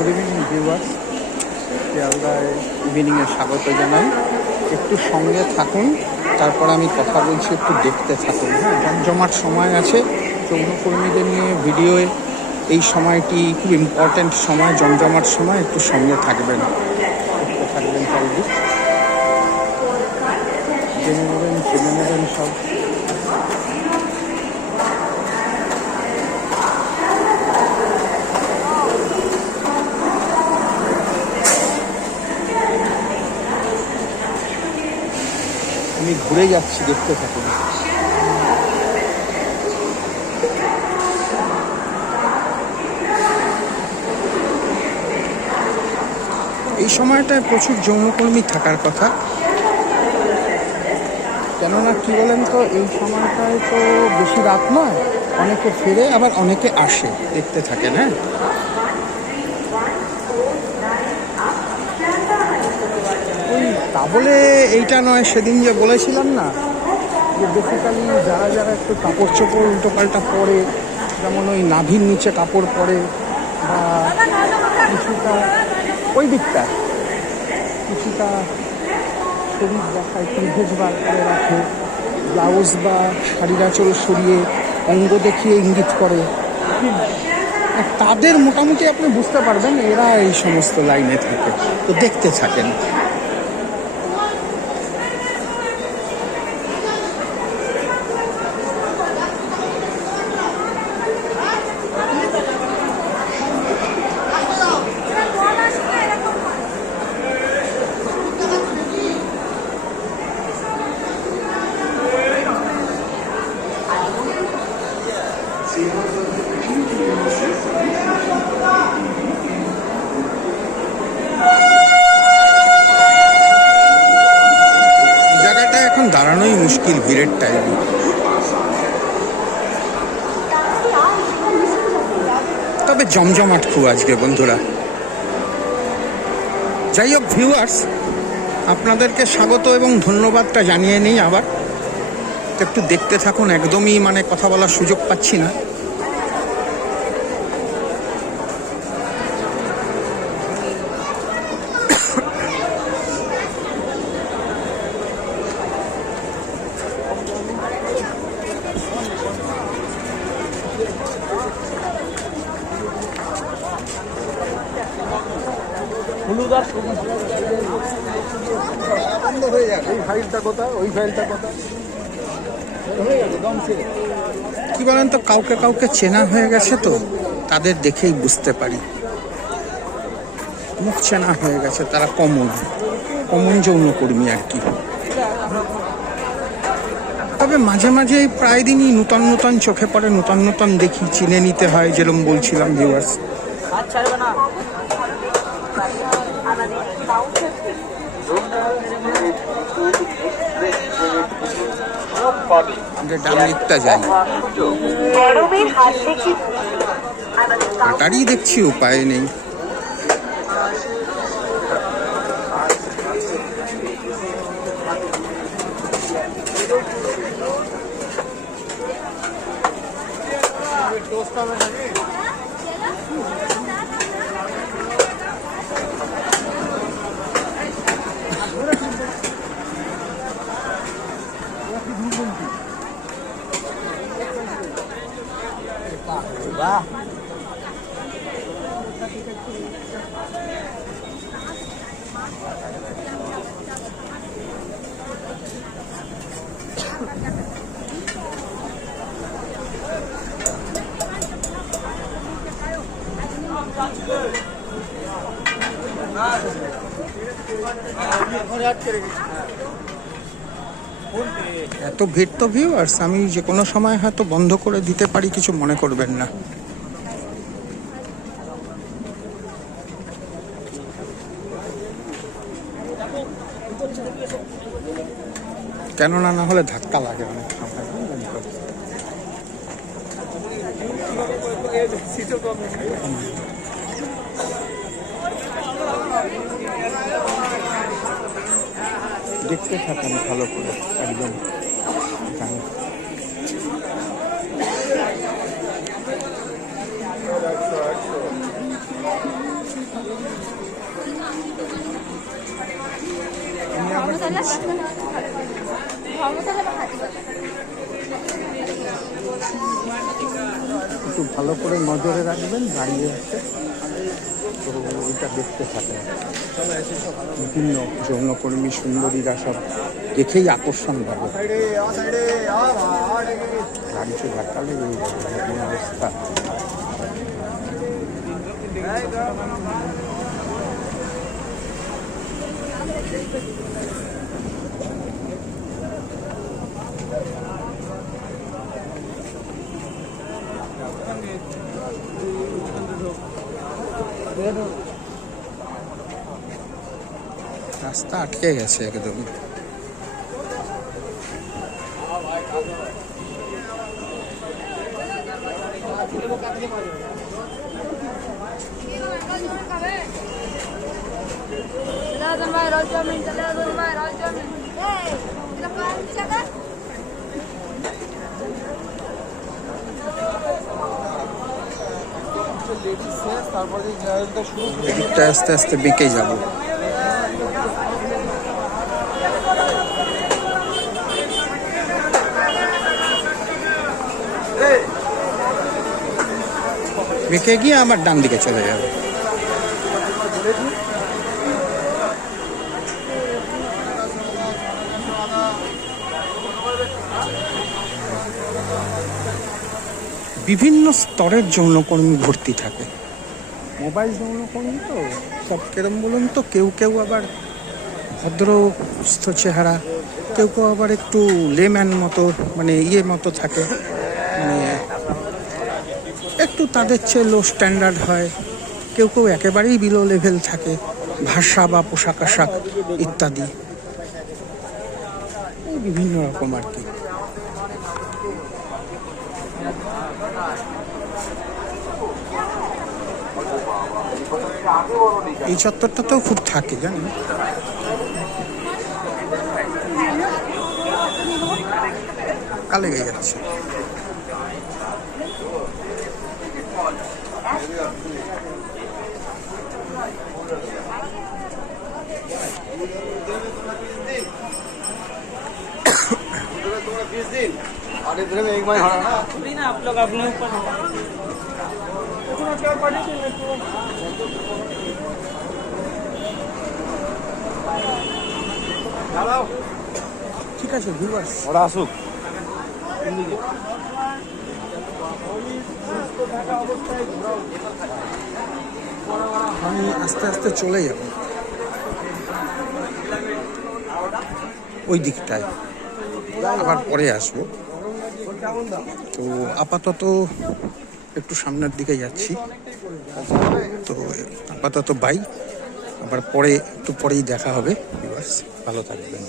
Good evening viewers, শিয়ালদায় ইভিনিংয়ে স্বাগত জানাই। একটু সঙ্গে থাকুন, তারপর আমি কথা বলছি, একটু দেখতে থাকুন। হ্যাঁ, জমজমাট সময় আছে যৌনকর্মীদের নিয়ে ভিডিওয়ে। এই সময়টি খুব ইম্পর্ট্যান্ট সময়, জমজমাট সময়। একটু সঙ্গে থাকবেন, দেখতে থাকবেন, চারিদিক জেনে নেবেন, চিনে নেবেন সব। আমি ঘুরে যাচ্ছি, দেখতে থাকুন। এই সময়টায় প্রচুর যৌনকর্মী থাকার কথা, কেননা কি বলেন তো, এই সময়টায় তো বেশি রাত নয়, অনেকে ফেরে আবার অনেকে আসে, দেখতে থাকেন। হ্যাঁ, ওই তা বলে এইটা নয়, সেদিন যে বলেছিলাম না যে বেসিক্যালি যারা যারা একটু কাপড় চোপড় উল্টোপাল্টা পরে, যেমন ওই নাভির নিচে কাপড় পরে, বা কিছুটা ওই দিকটা কিছুটা শরীর দেখায়, ক্লিভেজ বার করে রাখে, ব্লাউজ বা শাড়ির আঁচল সরিয়ে অঙ্গ দেখিয়ে ইঙ্গিত করে, তাদের মোটামুটি আপনি বুঝতে পারবেন এরা এই সমস্ত লাইনে থাকে। তো দেখতে থাকেন। জায়গাটা এখন দাঁড়ানোই মুশকিল ভিড়ের টাইমে। তবে জমজমাট খুব আজকে বন্ধুরা। যাই হোক ভিউয়ার্স, আপনাদেরকে স্বাগত এবং ধন্যবাদটা জানিয়ে নিই আবার। একটু দেখতে থাকুন, একদমই কথা বলার সুযোগ পাচ্ছি না। কি বলেন তো, কাউকে কাউকে চেনা হয়ে গেছে, তো তাদের দেখেই বুঝতে পারি, মুখ চেনা হয়ে গেছে, তারা কমন যৌনকর্মী আর কি। তবে মাঝে মাঝে প্রায় দিনই নূতন নূতন চোখে পড়ে, নূতন নূতন দেখি, চিনে নিতে হয়, যেরকম বলছিলাম ভিউয়ার্স। ডান দিকটা যাই, হাঁটারই দেখছি উপায় নেই। এত ভিড় তো ভিউয়ার্স, আমি যে কোনো সময় হয়তো বন্ধ করে দিতে পারি, কিছু মনে করবেন না। কেননা না হলে ধাক্কা লাগে অনেক সময়। দেখতে থাকেন ভালো করে, একদম একটু ভালো করে নজরে রাখবেন, দাঁড়িয়ে আছে তো এটা দেখতে থাকেন। বিভিন্ন যৌনকর্মী সুন্দরীরা সব দেখেই আকর্ষণ পাবে। রাজ্য ঢাকালে এই অবস্থা। রাস্তা আটকে গেছে একদম। এদিকটা আস্তে আস্তে বেঁকে যাবো। বেঁকে গিয়ে আমার ডান দিকে চলে যাবে। বিভিন্ন স্তরের যৌনকর্মী ভর্তি থাকে। মোবাইল যৌনকর্মী তো সব কেরম বলুন তো, কেউ কেউ আবার ভদ্রস্থ চেহারা, কেউ কেউ আবার একটু লেম্যান মতো, মানে মতো থাকে, মানে একটু তাদের চেয়ে লো স্ট্যান্ডার্ড হয়। কেউ কেউ একেবারেই বিলো লেভেল থাকে, ভাষা বা পোশাক আশাক ইত্যাদি, বিভিন্ন রকম আর কি। এই চত্বরটাতেও খুব থাকে জানেন। কালে গিয়ে যাচ্ছে। आप लोग अपने ऊपर ঠিক আছে, ভিউয়ার্স ওরা আসুক। আমি আস্তে আস্তে চলে যাব ওই দিকটায়, আবার পরে আসবো। তো আপাতত একটু সামনের দিকে যাচ্ছি, তো আপাতত বাই, আবার পরে একটু পরেই দেখা হবে। ভালো থাকবেন।